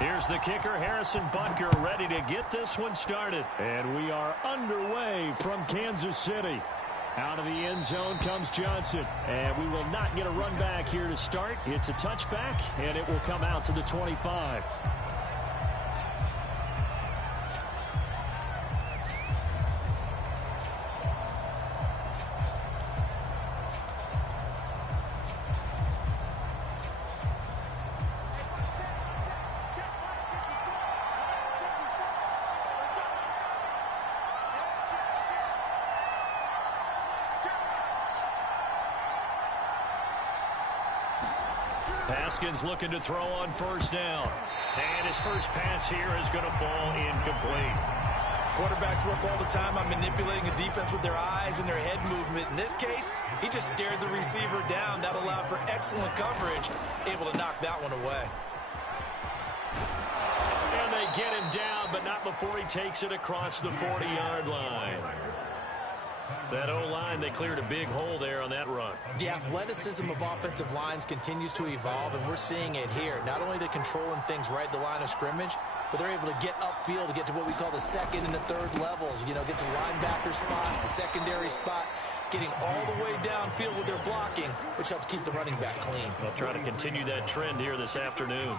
Here's the kicker, Harrison Butker, ready to get this one started. And we are underway from Kansas City. Out of the end zone comes Johnson. And we will not get a run back here to start. It's a touchback, and it will come out to the 25. Haskins looking to throw on first down. And his first pass here is going to fall incomplete. Quarterbacks work all the time on manipulating a defense with their eyes and their head movement. In this case, he just stared the receiver down. That allowed for excellent coverage, able to knock that one away. And they get him down, but not before he takes it across the 40-yard line. That O-line, they cleared a big hole there on that run. The athleticism of offensive lines continues to evolve, and we're seeing it here. Not only are they controlling things right at the line of scrimmage, but they're able to get upfield to get to what we call the second and the third levels. You know, get to linebacker spot, the secondary spot, getting all the way downfield with their blocking, which helps keep the running back clean. They'll try to continue that trend here this afternoon.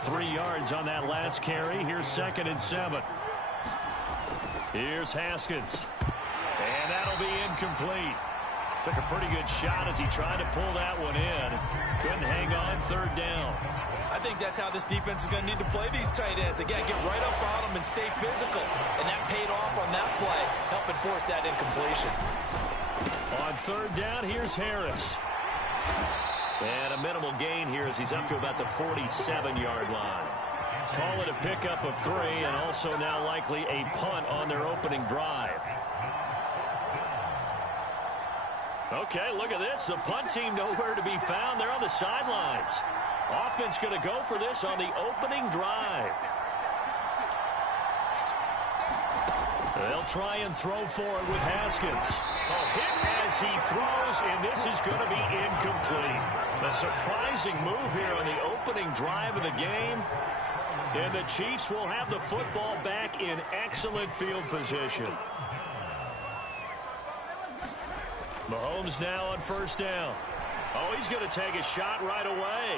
3 yards on that last carry. Here's 2nd and 7. Here's Haskins. And that'll be incomplete. Took a pretty good shot as he tried to pull that one in. Couldn't hang on, 3rd down. I think that's how this defense is going to need to play these tight ends. Again, get right up on them and stay physical. And that paid off on that play, helping force that incompletion. On 3rd down, here's Harris. And a minimal gain here as he's up to about the 47-yard line. Call it a pickup of 3, and also now likely a punt on their opening drive. Okay, look at this. The punt team nowhere to be found. They're on the sidelines. Offense going to go for this on the opening drive. They'll try and throw for it with Haskins. Hit as he throws, and this is going to be incomplete. A surprising move here on the opening drive of the game. And the Chiefs will have the football back in excellent field position. Mahomes now on 1st down. Oh, he's going to take a shot right away.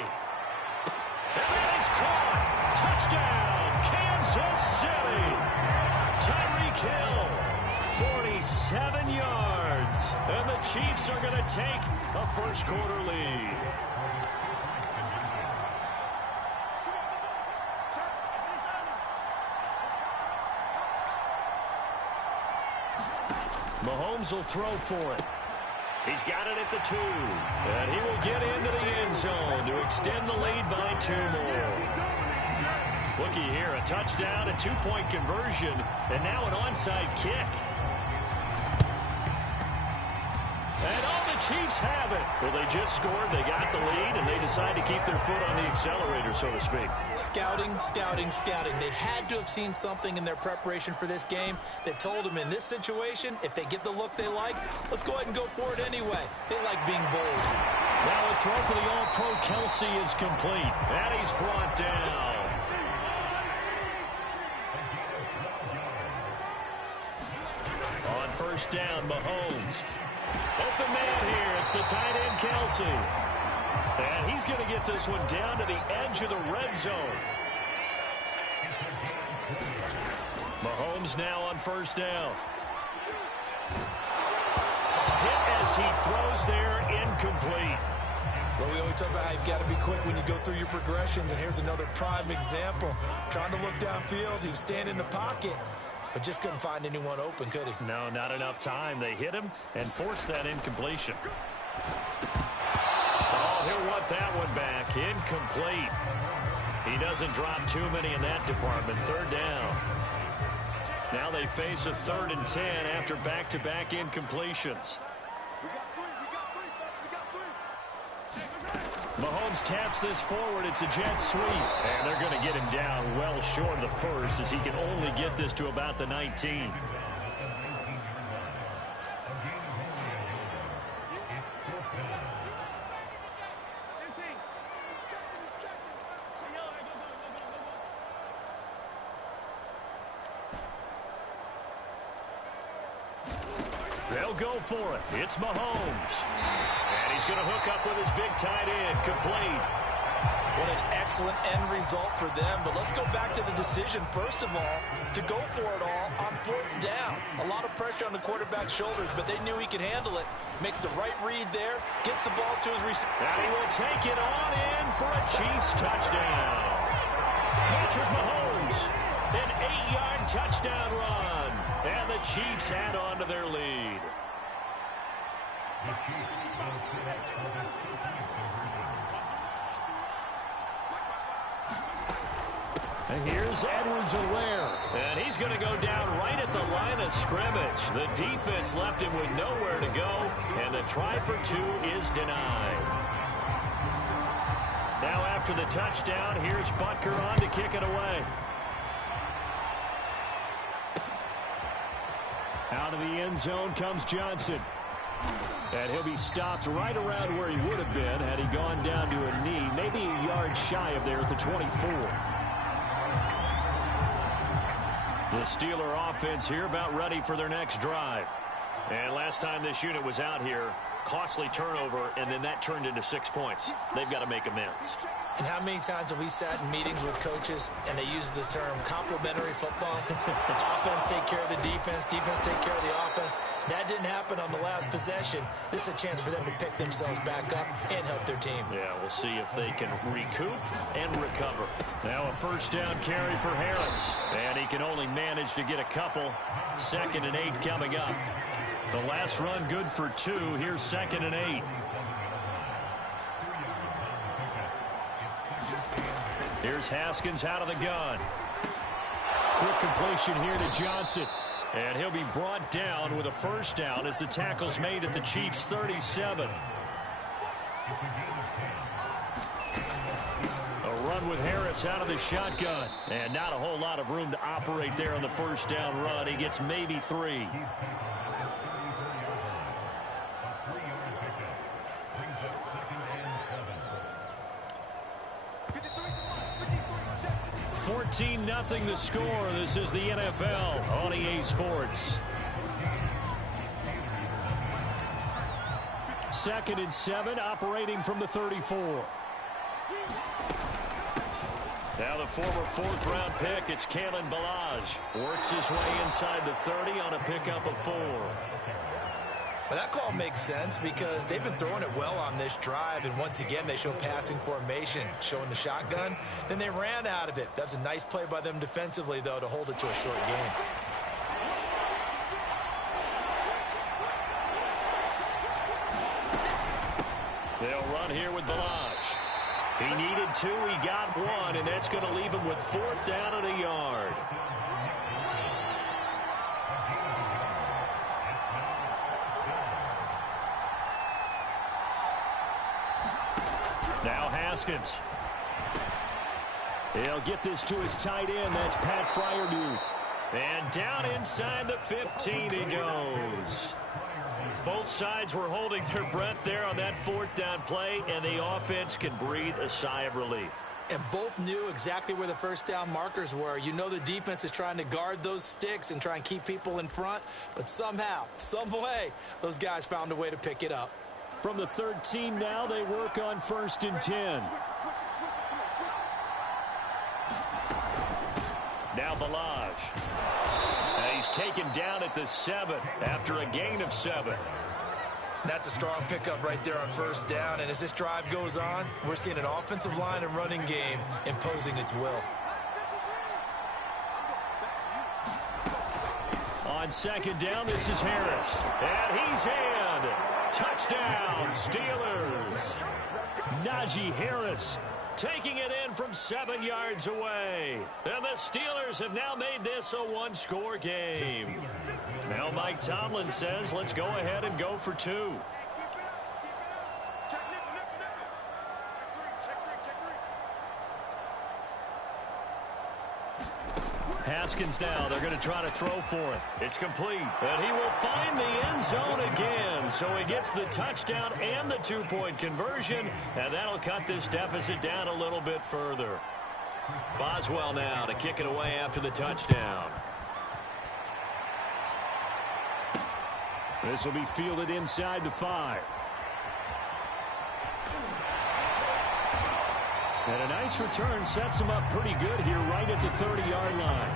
And that is caught. Touchdown, Kansas City. Tyreek Hill, 47 yards. And the Chiefs are going to take a first-quarter lead. Mahomes will throw for it. He's got it at the 2. And he will get into the end zone to extend the lead by 2 more. Looky here, a touchdown, a 2-point conversion, and now an onside kick. And all the Chiefs have it. Well, they just scored, they got the lead, and they decide to keep their foot on the accelerator, so to speak. Scouting, scouting, scouting. They had to have seen something in their preparation for this game that told them in this situation, if they get the look they like, let's go ahead and go for it anyway. They like being bold. Now a throw for the All-Pro Kelsey is complete. And he's brought down. On 1st down, Mahomes. Open man here. It's the tight end, Kelsey. And he's going to get this one down to the edge of the red zone. Mahomes now on 1st down. Hit as he throws there, incomplete. Well, we always talk about how you've got to be quick when you go through your progressions, and here's another prime example. Trying to look downfield, he was standing in the pocket, but just couldn't find anyone open, could he? No, not enough time. They hit him and forced that incompletion. Oh, he'll want that one back. Incomplete. He doesn't drop too many in that department. 3rd down. Now they face a 3rd and 10 after back-to-back incompletions. Mahomes taps this forward. It's a jet sweep. And they're going to get him down well short of the 1st as he can only get this to about the 19. They'll go for it. It's Mahomes. And he's going to hook up with his big tight end. Complete. What an excellent end result for them. But let's go back to the decision, first of all, to go for it all on 4th down. A lot of pressure on the quarterback's shoulders, but they knew he could handle it. Makes the right read there, gets the ball to his receiver. And he will take it on in for a Chiefs touchdown. Patrick Mahomes, an 8-yard touchdown run. And the Chiefs add on to their lead. And here's Edwards-Helaire. And he's going to go down right at the line of scrimmage. The defense left him with nowhere to go, and the try for 2 is denied. Now after the touchdown, here's Butker on to kick it away. Out of the end zone comes Johnson. And he'll be stopped right around where he would have been had he gone down to a knee, maybe a yard shy of there at the 24. The Steeler offense here about ready for their next drive. And last time this unit was out here, costly turnover, and then that turned into 6 points. They've got to make amends. And how many times have we sat in meetings with coaches and they use the term complementary football? Offense take care of the defense, defense take care of the offense. That didn't happen on the last possession. This is a chance for them to pick themselves back up and help their team. Yeah, we'll see if they can recoup and recover. Now a first down carry for Harris. And he can only manage to get a couple. 2nd and 8 coming up. The last run good for 2. Here's 2nd and 8. Here's Haskins out of the gun. Quick completion here to Johnson. And he'll be brought down with a first down as the tackle's made at the Chiefs' 37. A run with Harris out of the shotgun. And not a whole lot of room to operate there on the first down run. He gets maybe 3. 14-0 the score. This is the NFL on EA Sports. 2nd and 7, operating from the 34. Now the former 4th-round pick, it's Kalen Ballage. Works his way inside the 30 on a pickup of 4. But that call makes sense because they've been throwing it well on this drive, and once again they show passing formation, showing the shotgun. Then they ran out of it. That's a nice play by them defensively, though, to hold it to a short game. They'll run here with Ballage. He needed 2, he got 1, and that's going to leave him with 4th down and a yard. Now Haskins. He'll get this to his tight end. That's Pat Fryermuth. And down inside the 15 he goes. Both sides were holding their breath there on that 4th down play, and the offense can breathe a sigh of relief. And both knew exactly where the first down markers were. You know the defense is trying to guard those sticks and try and keep people in front, but somehow, some way, those guys found a way to pick it up. From the 13 now, they work on 1st and 10. Now Ballage. And he's taken down at the 7 after a gain of 7. That's a strong pickup right there on 1st down. And as this drive goes on, we're seeing an offensive line and running game imposing its will. On 2nd down, this is Harris. And he's in. Touchdown, Steelers. Najee Harris taking it in from 7 yards away. And the Steelers have now made this a 1-score game. Now Mike Tomlin says, let's go ahead and go for 2. Haskins now, they're going to try to throw for it. It's complete, and he will find the end zone again. So he gets the touchdown and the 2-point conversion, and that'll cut this deficit down a little bit further. Boswell now to kick it away after the touchdown. This will be fielded inside the 5. And a nice return sets him up pretty good here right at the 30-yard line.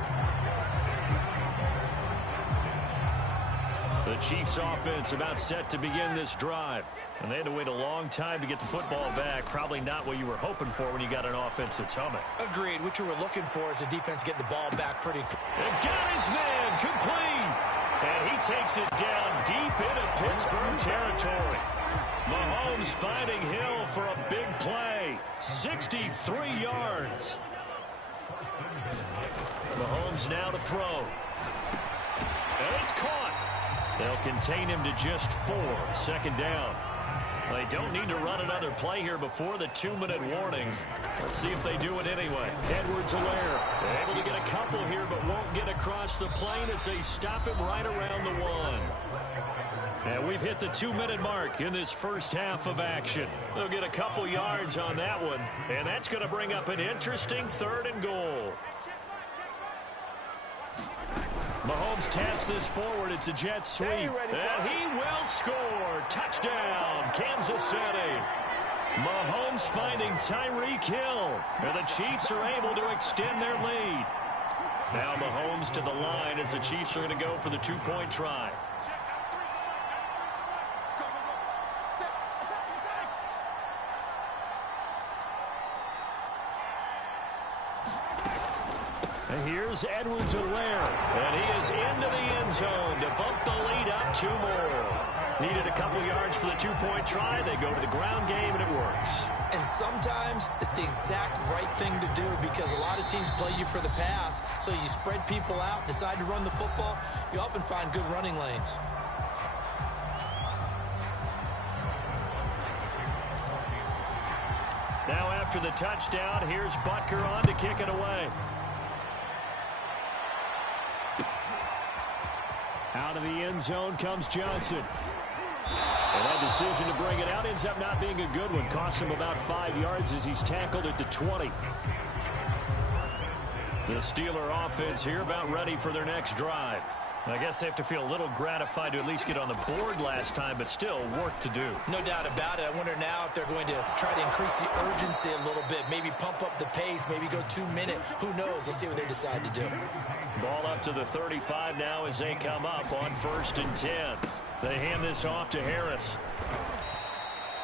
The Chiefs offense about set to begin this drive. And they had to wait a long time to get the football back. Probably not what you were hoping for when you got an offense that's humming. Agreed. What you were looking for is the defense getting the ball back pretty quick. And got his man complete. And he takes it down deep into Pittsburgh territory. Mahomes finding Hill for a big play. 63 yards. Mahomes now to throw. And it's caught. They'll contain him to just 4. Second down. They don't need to run another play here before the 2-minute warning. Let's see if they do it anyway. Edwards-Helaire able to get a couple here, but won't get across the plane as they stop him right around the 1. And we've hit the 2-minute mark in this first half of action. They'll get a couple yards on that one, and that's going to bring up an interesting 3rd and goal. Mahomes taps this forward. It's a jet sweep. And he will score. Touchdown, Kansas City. Mahomes finding Tyreek Hill. And the Chiefs are able to extend their lead. Now Mahomes to the line as the Chiefs are going to go for the 2-point try. And here's Edwards-Helaire. And he is into the end zone to bump the lead up 2 more. Needed a couple yards for the 2-point try. They go to the ground game, and it works. And sometimes it's the exact right thing to do because a lot of teams play you for the pass. So you spread people out, decide to run the football. You often find good running lanes. Now after the touchdown, here's Butker on to kick it away. Out of the end zone comes Johnson. And that decision to bring it out ends up not being a good one. Cost him about 5 yards as he's tackled at the 20. The Steeler offense here about ready for their next drive. I guess they have to feel a little gratified to at least get on the board last time, but still work to do. No doubt about it. I wonder now if they're going to try to increase the urgency a little bit, maybe pump up the pace, maybe go 2-minute. Who knows? Let's see what they decide to do. Ball up to the 35 now as they come up on 1st and 10. They hand this off to Harris.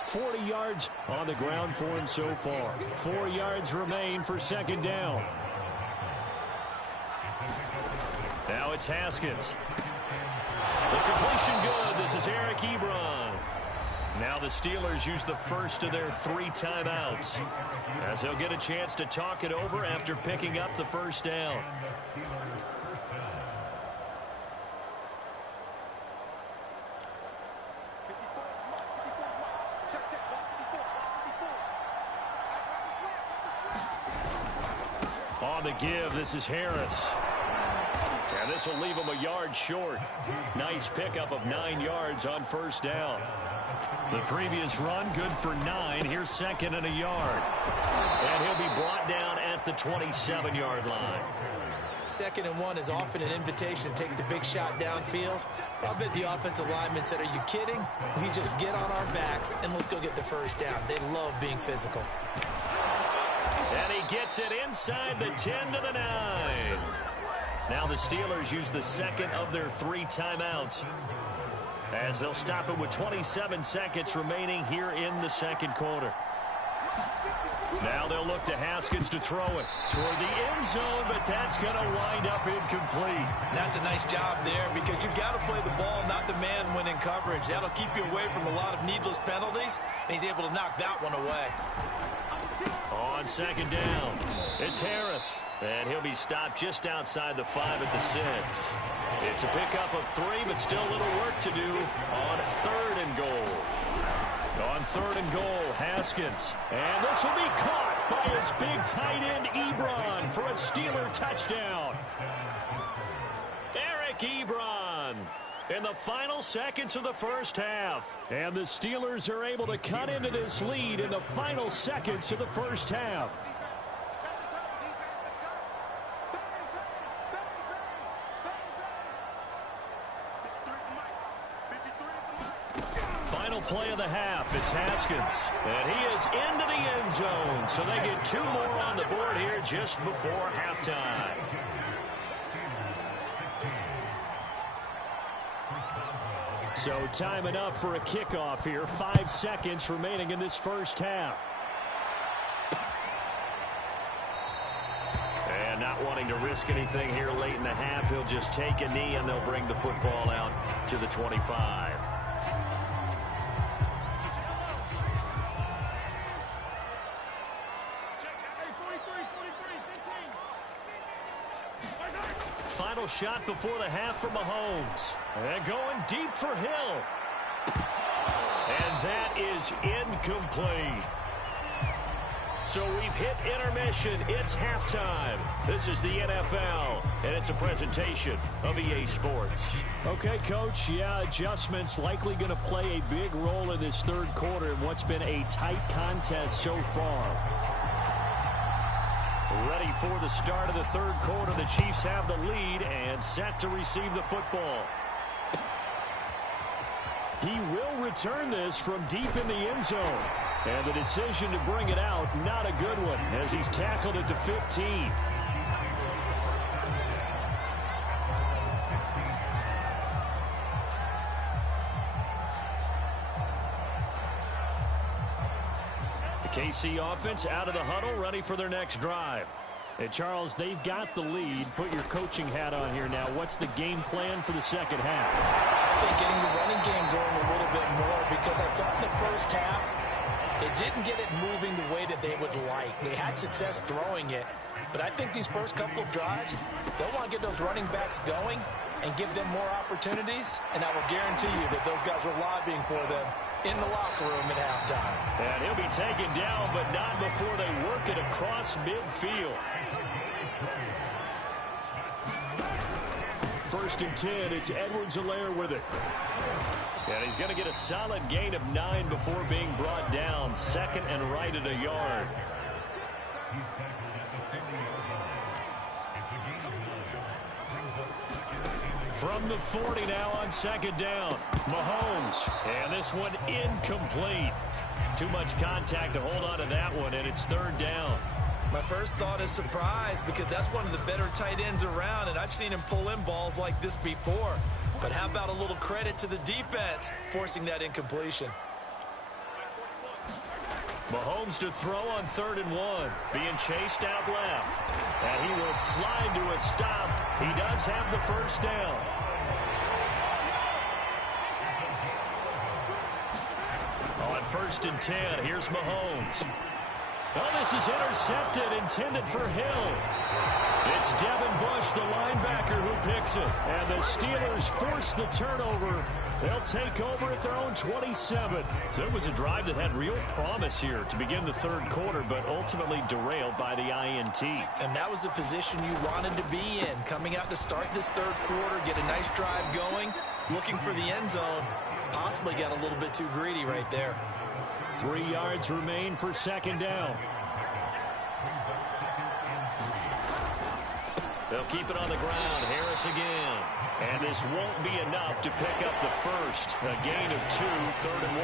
40 yards on the ground for him so far. 4 yards remain for 2nd down. Now it's Haskins. The completion good. This is Eric Ebron. Now the Steelers use the first of their 3 timeouts as they'll get a chance to talk it over after picking up the 1st down. On the give, this is Harris. And this will leave him a yard short. Nice pickup of 9 yards on 1st down. The previous run, good for 9. Here's 2nd and a yard. And he'll be brought down at the 27-yard line. 2nd and 1 is often an invitation to take the big shot downfield. I bet the offensive lineman said, are you kidding? We just get on our backs and let's go get the 1st down. They love being physical. And he gets it inside the 10 to the 9. Now the Steelers use the 2nd of their 3 timeouts as they'll stop it with 27 seconds remaining here in the 2nd quarter. Now they'll look to Haskins to throw it toward the end zone, but that's going to wind up incomplete. That's a nice job there because you've got to play the ball, not the man when in coverage. That'll keep you away from a lot of needless penalties, and he's able to knock that one away. On 2nd down, it's Harris, and he'll be stopped just outside the 5 at the 6. It's a pickup of 3, but still a little work to do on 3rd and goal. On 3rd and goal, Haskins, and this will be caught by his big tight end Ebron for a Steeler touchdown. Eric Ebron in the final seconds of the 1st half. And the Steelers are able to cut into this lead in the final seconds of the 1st half. play of the half. It's Haskins. And he is into the end zone. So they get 2 more on the board here just before halftime. So time enough for a kickoff here. 5 seconds remaining in this first half. And not wanting to risk anything here late in the half, he'll just take a knee and they'll bring the football out to the 25. Final shot before the half for Mahomes. And going deep for Hill. And that is incomplete. So we've hit intermission. It's halftime. This is the NFL, and it's a presentation of EA Sports. Okay, Coach, yeah, adjustments likely going to play a big role in this third quarter in what's been a tight contest so far. Ready for the start of the third quarter. The Chiefs have the lead and set to receive the football. He will return this from deep in the end zone. And the decision to bring it out, not a good one, as he's tackled at the 15. The KC offense out of the huddle, ready for their next drive. Hey, Charles, they've got the lead. Put your coaching hat on here now. What's the game plan for the second half? I think getting the running game going a little bit more, because I thought in the first half, they didn't get it moving the way that they would like. They had success throwing it, but I think these first couple of drives, they'll want to get those running backs going and give them more opportunities, and I will guarantee you that those guys were lobbying for them in the locker room at halftime. And he'll be taken down, but not before they work it across midfield. First and 10, it's Edwards-Helaire with it. And he's going to get a solid gain of 9 before being brought down. Second and right at a yard. From the 40 now on second down. Mahomes. And this one incomplete. Too much contact to hold on to that one, and it's third down. My first thought is surprise, because that's one of the better tight ends around, and I've seen him pull in balls like this before. But how about a little credit to the defense forcing that incompletion? Mahomes to throw on 3rd and 1. Being chased out left. And he will slide to a stop. He does have the first down. On 1st and 10, here's Mahomes. Oh, this is intercepted, intended for Hill. It's Devin Bush, the linebacker, who picks it. And the Steelers force the turnover. They'll take over at their own 27. So it was a drive that had real promise here to begin the third quarter, but ultimately derailed by the INT. And that was the position you wanted to be in, coming out to start this third quarter, get a nice drive going, looking for the end zone. Possibly got a little bit too greedy right there. 3 yards remain for second down. They'll keep it on the ground. Harris again. And this won't be enough to pick up the first. A gain of 2, 3rd and 1.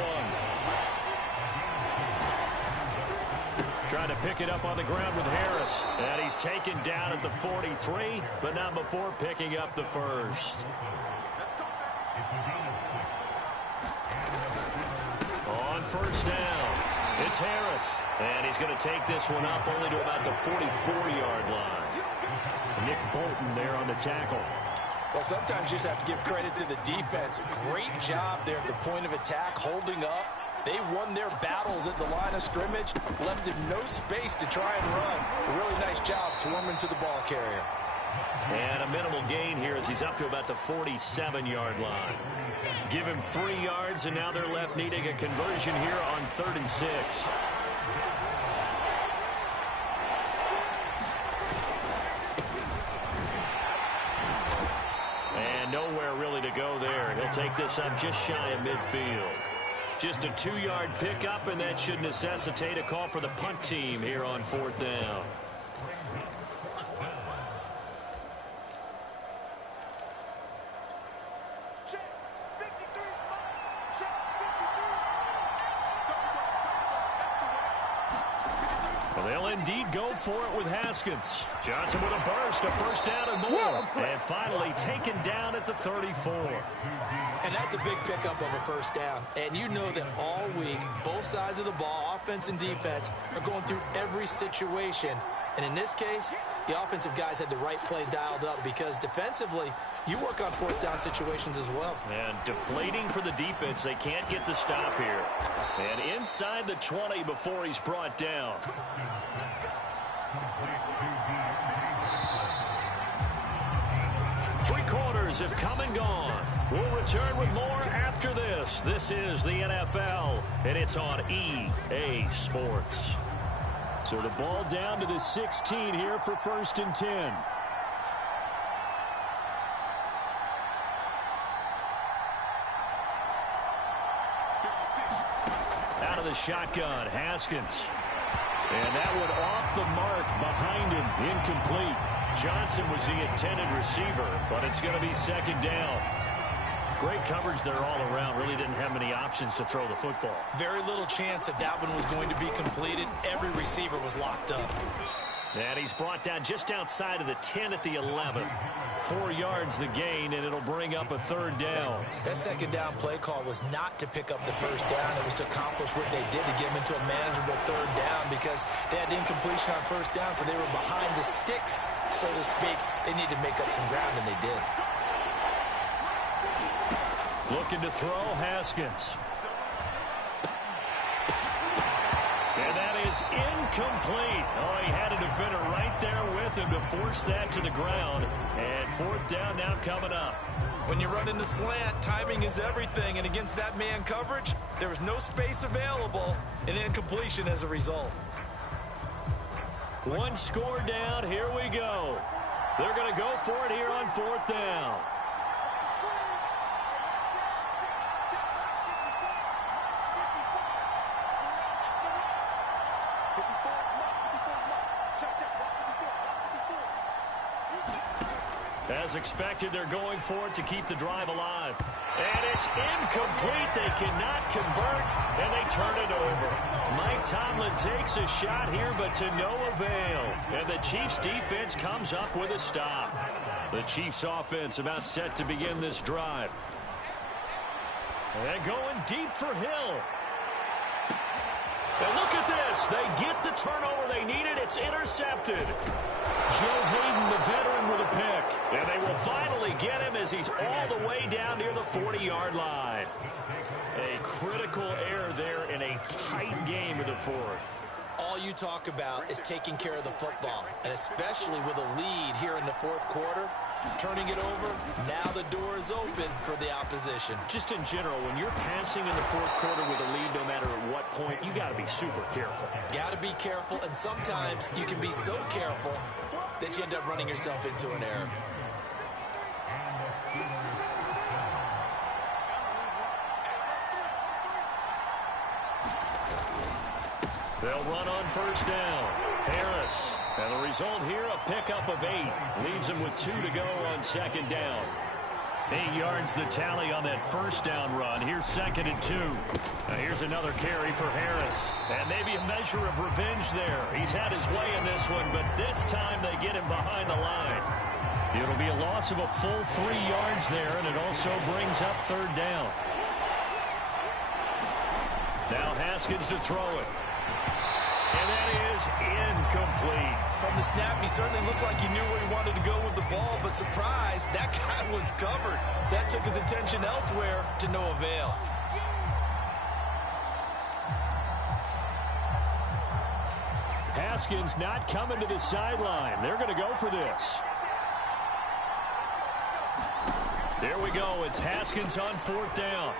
Trying to pick it up on the ground with Harris. And he's taken down at the 43, but not before picking up the first. On first down, it's Harris. And he's going to take this one up only to about the 44-yard line. Nick Bolton there on the tackle. Well, sometimes you just have to give credit to the defense. Great job there at the point of attack, holding up. They won their battles at the line of scrimmage, left him no space to try and run. A really nice job swarming to the ball carrier. And a minimal gain here as he's up to about the 47-yard line. Give him 3 yards, and now they're left needing a conversion here on 3rd and 6. And nowhere really to go there. He'll take this up just shy of midfield. Just a 2-yard pickup, and that should necessitate a call for the punt team here on 4th down. indeed go for it with Haskins. Johnson with a burst, a first down and more. And finally taken down at the 34. And that's a big pickup of a first down. And you know that all week, both sides of the ball, offense and defense, are going through every situation. And in this case, the offensive guys had the right play dialed up because defensively, you work on fourth down situations as well. And deflating for the defense. They can't get the stop here. And inside the 20 before he's brought down. Three quarters have come and gone. We'll return with more after this. This is the NFL, and it's on EA Sports. So the ball down to the 16 here for 1st and 10. Out of the shotgun, Haskins. And that one off the mark behind him, incomplete. Johnson was the intended receiver, but it's going to be 2nd down. Great coverage there all around. Really didn't have many options to throw the football. Very little chance that that one was going to be completed. Every receiver was locked up. And he's brought down just outside of the 10 at the 11. 4 yards the gain, and it'll bring up a 3rd down. That 2nd down play call was not to pick up the first down. It was to accomplish what they did to get them into a manageable 3rd down because they had incompletion on first down, so they were behind the sticks, so to speak. They needed to make up some ground, and they did. Looking to throw, Haskins. And that is incomplete. Oh, he had a defender right there with him to force that to the ground. And 4th down now coming up. When you run into slant, timing is everything. And against that man coverage, there was no space available and incompletion as a result. One score down. Here we go. They're going to go for it here on 4th down. As expected, they're going for it to keep the drive alive. And it's incomplete. They cannot convert, and they turn it over. Mike Tomlin takes a shot here, but to no avail. And the Chiefs' defense comes up with a stop. The Chiefs' offense about set to begin this drive. And going deep for Hill. And look at this. They get the turnover they needed. It's intercepted. Joe Hayden, the veteran, with a pick. And they will finally get him as he's all the way down near the 40-yard line. A critical error there in a tight game in the 4th. All you talk about is taking care of the football, and especially with a lead here in the 4th quarter, turning it over, now the door is open for the opposition. Just in general, when you're passing in the 4th quarter with a lead, no matter at what point, you got to be super careful. Got to be careful, and sometimes you can be so careful that you end up running yourself into an error. They'll run on 1st down. Harris. And the result here, a pickup of 8. Leaves him with 2 to go on 2nd down. 8 yards the tally on that 1st down run. Here's 2nd and 2. Now here's another carry for Harris. And maybe a measure of revenge there. He's had his way in this one, but this time they get him behind the line. It'll be a loss of a full 3 yards there, and it also brings up 3rd down. Now Haskins to throw it. And that is incomplete. From the snap, he certainly looked like he knew where he wanted to go with the ball, but surprise, that guy was covered. So that took his attention elsewhere to no avail. Haskins not coming to the sideline. They're going to go for this. There we go. It's Haskins on 4th down.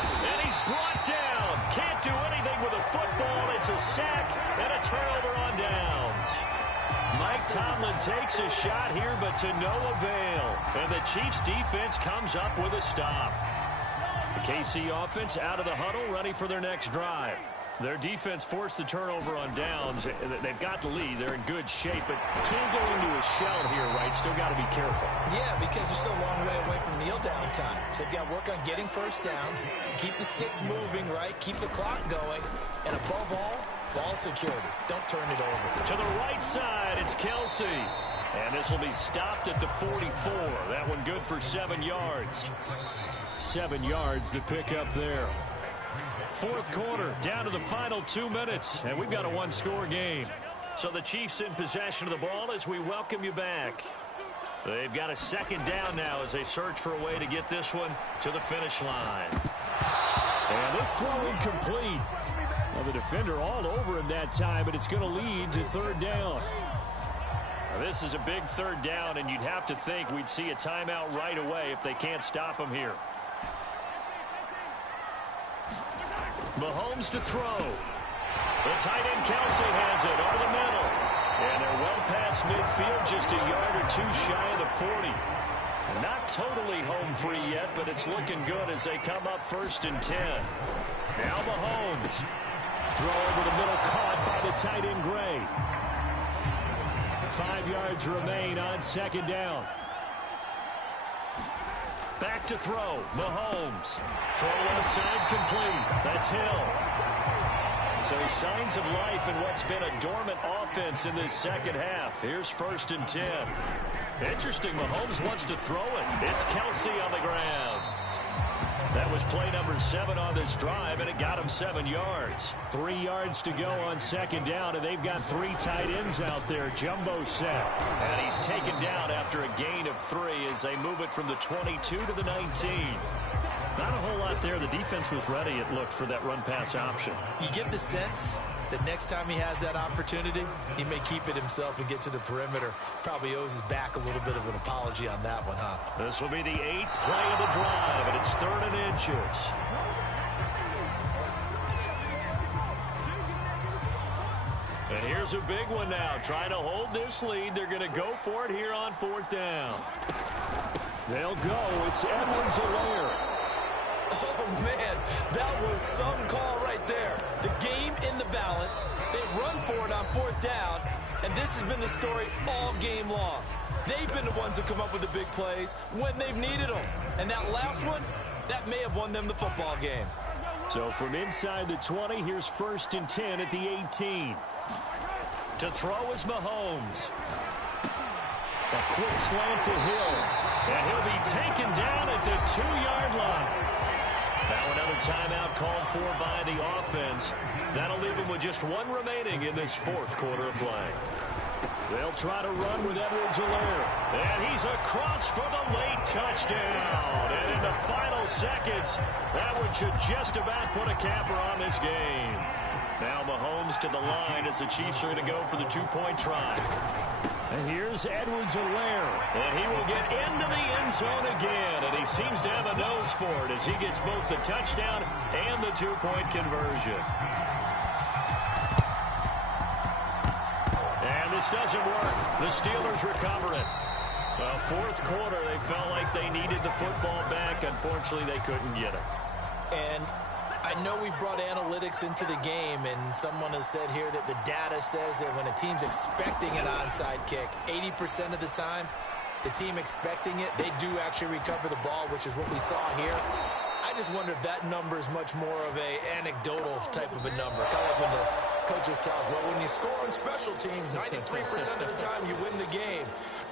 And he's brought down. Can't do anything with a football. It's a sack and a turnover on downs. Mike Tomlin takes a shot here, but to no avail. And the Chiefs defense comes up with a stop. The KC offense out of the huddle, ready for their next drive. Their defense forced the turnover on downs. They've got the lead. They're in good shape, but can't go into a shell here, right? Still got to be careful. Yeah, because they're still a long way away from kneel down time. So they've got to work on getting first downs, keep the sticks moving, right? Keep the clock going, and above all, Ball security. Don't turn it over. To the right side, it's Kelsey. And this will be stopped at the 44. That one good for 7 yards. 7 yards the pick up there. Fourth quarter, down to the final 2 minutes. And we've got a one-score game. So the Chiefs in possession of the ball as we welcome you back. They've got a second down now as they search for a way to get this one to the finish line. And this throw incomplete. Well, the defender all over him that time, but it's going to lead to third down. Now, this is a big third down, and you'd have to think we'd see a timeout right away if they can't stop him here. Mahomes to throw. The tight end Kelsey has it over the middle. And they're well past midfield, just a yard or two shy of the 40. Not totally home free yet, but it's looking good as they come up 1st and 10. Now Mahomes. Throw over the middle, caught by the tight end Gray. 5 yards remain on second down. Back to throw. Mahomes. Throw left side complete. That's Hill. So signs of life in what's been a dormant offense in this second half. Here's 1st and 10. Interesting, Mahomes wants to throw it. It's Kelsey on the ground. That was play number 7 on this drive, and it got him 7 yards. 3 yards to go on second down, and they've got 3 tight ends out there. Jumbo set. And he's taken down after a gain of 3 as they move it from the 22 to the 19. Not a whole lot there. The defense was ready, it looked, for that run-pass option. You get the sense that next time he has that opportunity, he may keep it himself and get to the perimeter. Probably owes his back a little bit of an apology on that one, huh? This will be the 8th play of the drive, and it's 3rd and inches. And here's a big one now. Trying to hold this lead. They're going to go for it here on 4th down. They'll go. It's Edwards-Helaire. Oh, man, that was some call right there. The game in the balance. They run for it on 4th down, and this has been the story all game long. They've been the ones that come up with the big plays when they've needed them. And that last one, that may have won them the football game. So from inside the 20, here's 1st and 10 at the 18. To throw is Mahomes. A quick slant to Hill. And he'll be taken down at the 2-yard line. Now another timeout called for by the offense. That'll leave him with just 1 remaining in this 4th quarter of play. They'll try to run with Edwards-Helaire. And he's across for the late touchdown. And in the final seconds, that one should just about put a capper on this game. Now Mahomes to the line as the Chiefs are going to go for the 2-point try. And here's Edwards-Helaire. And he will get into the end zone again. And he seems to have a nose for it as he gets both the touchdown and the 2-point conversion. And this doesn't work. The Steelers recover it. Well, 4th quarter, they felt like they needed the football back. Unfortunately, they couldn't get it. And I know we brought analytics into the game, and someone has said here that the data says that when a team's expecting an onside kick, 80% of the time, the team expecting it, they do actually recover the ball, which is what we saw here. I just wonder if that number is much more of a anecdotal type of a number. Kind of like when the coaches tell us, well, when you score on special teams, 93% of the time you win the game.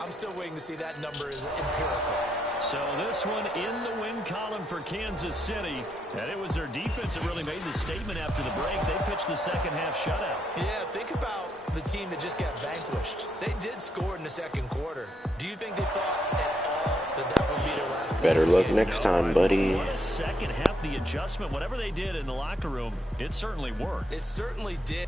I'm still waiting to see that number is empirical. So this one in the win column for Kansas City. And it was their defense that really made the statement after the break. They pitched the second half shutout. Yeah, think about the team that just got vanquished. They did score in the second quarter. Do you think they thought at all that that would be their last? Better luck next time, buddy. What a second half, the adjustment, whatever they did in the locker room, it certainly worked. It certainly did.